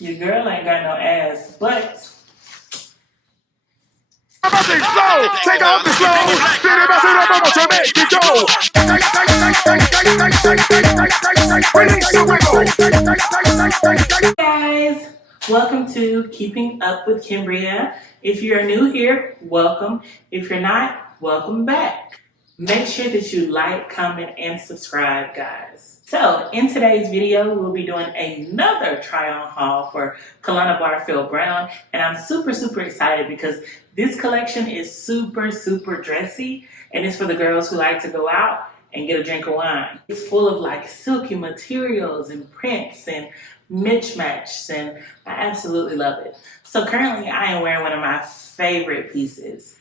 Your girl ain't got no ass, but slow, take off the slow. Vamos a make it go. Release the hey guys, welcome to Keeping Up with Kimbria. If you're new here, welcome. If you're not, welcome back. Make sure that you like, comment, and subscribe, guys. So, in today's video, we'll be doing another try-on haul for Kahlana Barfield Brown, and I'm super excited because this collection is super dressy, and it's for the girls who like to go out and get a drink of wine. It's full of like silky materials and prints and mismatches, and I absolutely love it. So currently, I am wearing one of my favorite pieces.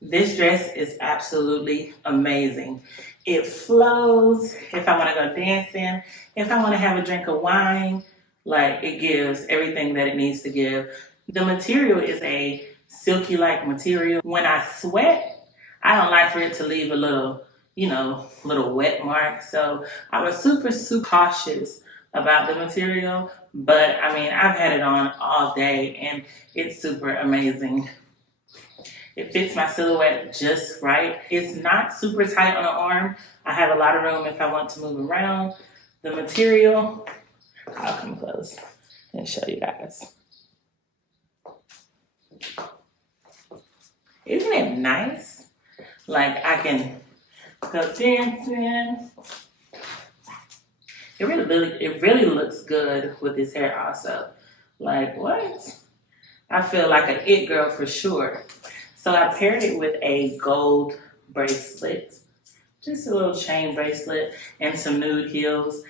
This dress is absolutely amazing. It flows if I want to go dancing, if I want to have a drink of wine, like it gives everything that it needs to give. The material is a silky-like material. When I sweat, I don't like for it to leave a little, little wet mark. So I was super cautious about the material, but I mean, I've had it on all day and it's super amazing. It fits my silhouette just right. It's not super tight on the arm. I have a lot of room if I want to move around. The material, I'll come close and show you guys. Isn't it nice? Like I can go dancing. It really looks good with this hair also. Like what? I feel like an it girl for sure. So I paired it with a gold bracelet, just a little chain bracelet and some nude heels.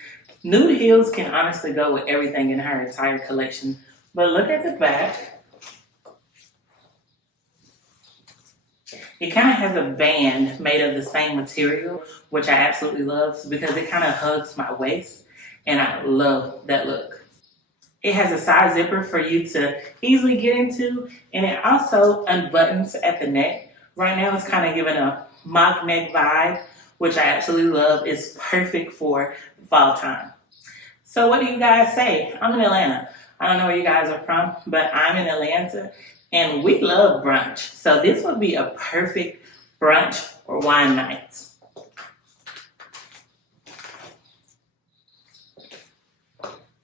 Nude heels can honestly go with everything in her entire collection. But look at the back. It kind of has a band made of the same material, which I absolutely love because it kind of hugs my waist, and I love that look. It has a side zipper for you to easily get into, and it also unbuttons at the neck. Right now it's kind of giving a mock neck vibe, which I absolutely love. It's perfect for fall time. So what do you guys say? I'm in Atlanta. I don't know where you guys are from, but I'm in Atlanta, and we love brunch. So this would be a perfect brunch or wine night.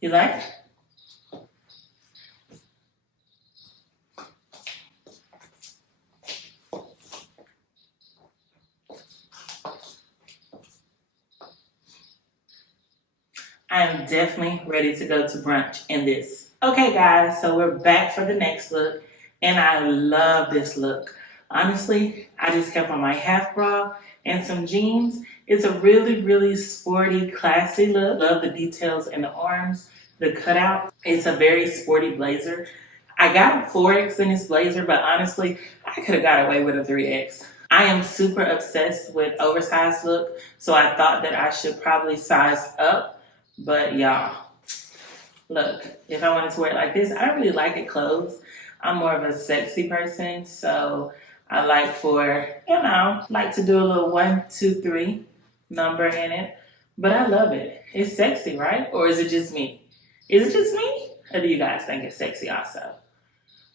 You like? I am definitely ready to go to brunch in this. Okay guys, so we're back for the next look, and I love this look. Honestly, I just kept on my half bra and some jeans. It's a really sporty, classy look. Love the details in the arms, the cutout. It's a very sporty blazer. I got a 4X in this blazer, but honestly, I could have got away with a 3X. I am super obsessed with oversized look, so I thought that I should probably size up. But y'all, look, if I wanted to wear it like this, I don't really like it closed. I'm more of a sexy person, so I like like to do a little 1, 2, 3 number in it. But I love it. It's sexy, right? Or is it just me? Is it just me? Or do you guys think it's sexy also?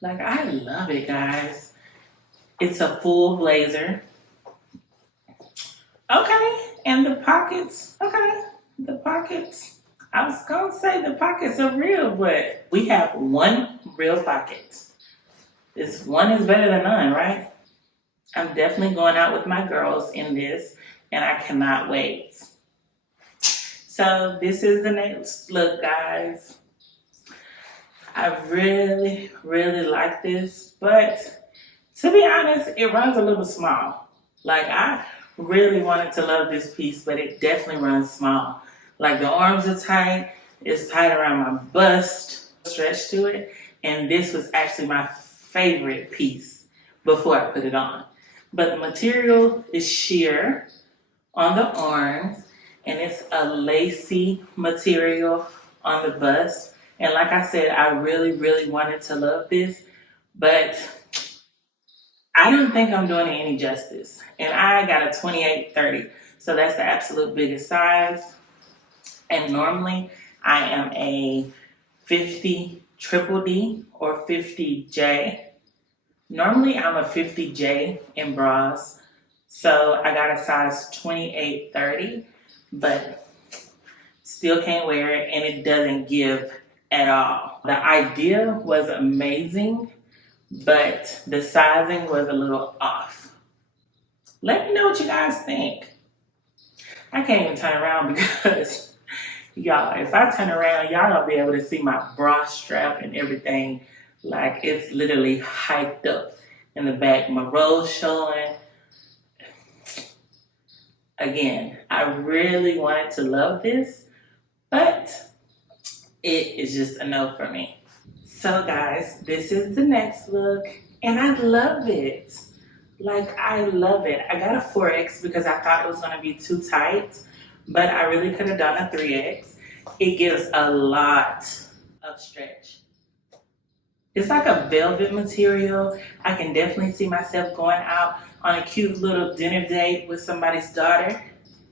Like, I love it, guys. It's a full blazer. Okay, and the pockets, the pockets. I was gonna say the pockets are real, but we have one real pocket. This one is better than none, right? I'm definitely going out with my girls in this, and I cannot wait. So this is the next look, guys. I really like this, but to be honest, it runs a little small. Like I really wanted to love this piece, but it definitely runs small. Like the arms are tight, it's tight around my bust, stretch to it, and this was actually my favorite piece before I put it on. But the material is sheer on the arms, and it's a lacy material on the bust. And like I said, I really wanted to love this, but I don't think I'm doing it any justice. And I got a 28-30, so that's the absolute biggest size. And normally I am a 50 triple D or 50J. Normally I'm a 50J in bras, so I got a size 28-30, but still can't wear it and it doesn't give at all. The idea was amazing, but the sizing was a little off. Let me know what you guys think. I can't even turn around because, y'all, if I turn around, y'all don't be able to see my bra strap and everything. Like, it's literally hiked up in the back. My roll's showing. Again, I really wanted to love this, but it is just a no for me. So guys, this is the next look, and I love it. Like, I love it. I got a 4X because I thought it was gonna be too tight, but I really could have done a 3X. It gives a lot of stretch. It's like a velvet material. I can definitely see myself going out on a cute little dinner date with somebody's daughter.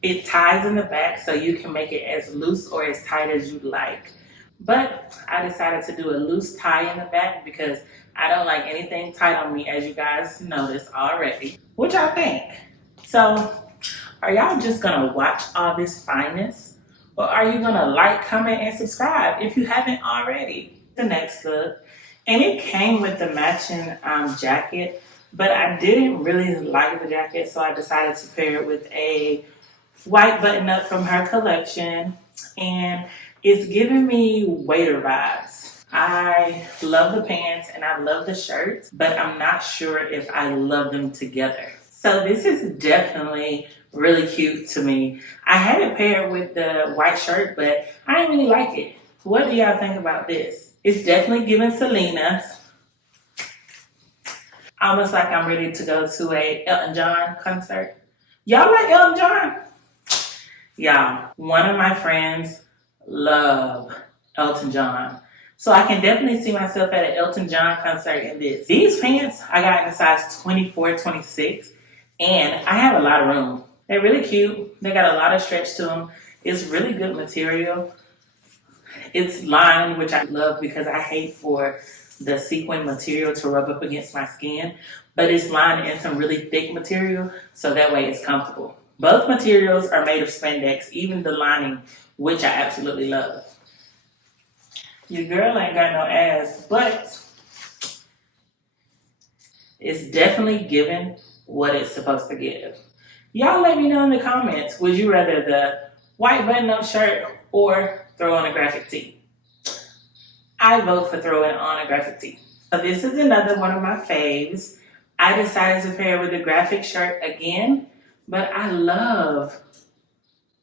It ties in the back so you can make it as loose or as tight as you like. But I decided to do a loose tie in the back because I don't like anything tight on me, as you guys noticed already. What y'all think? So, are y'all just gonna watch all this fineness? Or are you gonna like, comment, and subscribe if you haven't already? The next look. And it came with the matching jacket, but I didn't really like the jacket, so I decided to pair it with a white button-up from her collection. And it's giving me waiter vibes. I love the pants and I love the shirts, but I'm not sure if I love them together. So this is definitely really cute to me. I had it paired with the white shirt, but I didn't really like it. What do y'all think about this? It's definitely giving Selena's. Almost like I'm ready to go to a Elton John concert. Y'all like Elton John? Y'all, one of my friends love Elton John. So I can definitely see myself at an Elton John concert in this. These pants I got in a size 24, 26, and I have a lot of room. They're really cute. They got a lot of stretch to them. It's really good material. It's lined, which I love because I hate for the sequin material to rub up against my skin. But it's lined in some really thick material, so that way it's comfortable. Both materials are made of spandex, even the lining, which I absolutely love. Your girl ain't got no ass, but it's definitely giving what it's supposed to give. Y'all let me know in the comments, would you rather the white button-up shirt or throw on a graphic tee? I vote for throwing on a graphic tee. So this is another one of my faves. I decided to pair with the graphic shirt again, but I love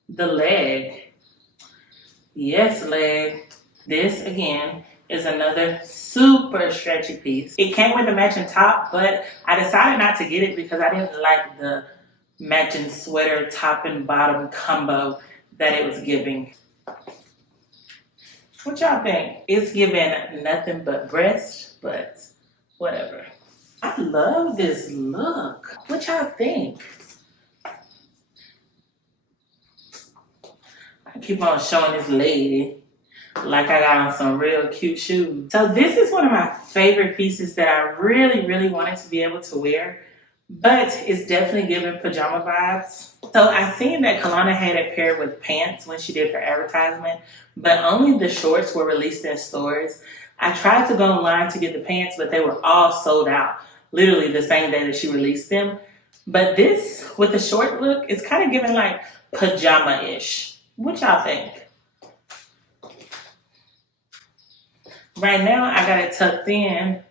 the leg. Yes, leg. This, again, is another super stretchy piece. It came with a matching top, but I decided not to get it because I didn't like the matching sweater top and bottom combo that it was giving. What y'all think? It's giving nothing but breast, but whatever. I love this look. What y'all think? I keep on showing this lady like I got on some real cute shoes. So this is one of my favorite pieces that I really, really wanted to be able to wear, but it's definitely giving pajama vibes. So I seen that Kahlana had it paired with pants when she did her advertisement, but only the shorts were released in stores. I tried to go online to get the pants, but they were all sold out, literally the same day that she released them. But this, with the short look, it's kind of giving like pajama-ish. What y'all think? Right now, I got it tucked in,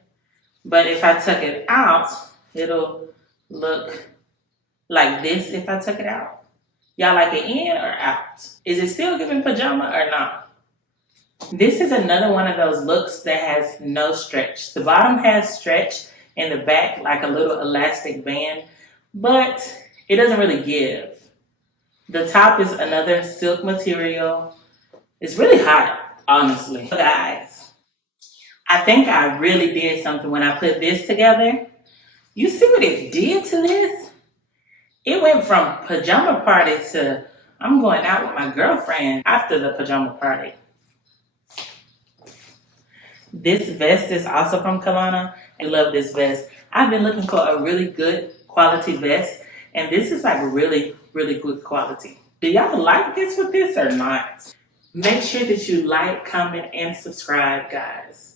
but if I tuck it out, it'll look like this if I tuck it out. Y'all like it in or out? Is it still giving pajama or not? This is another one of those looks that has no stretch. The bottom has stretch in the back, like a little elastic band, but it doesn't really give. The top is another silk material. It's really hot, honestly. Guys, I think I really did something when I put this together. You see what it did to this? It went from pajama party to I'm going out with my girlfriend after the pajama party. This vest is also from Kahlana. I love this vest. I've been looking for a really good quality vest, and this is like really, really good quality. Do y'all like this with this or not? Make sure that you like, comment, and subscribe, guys.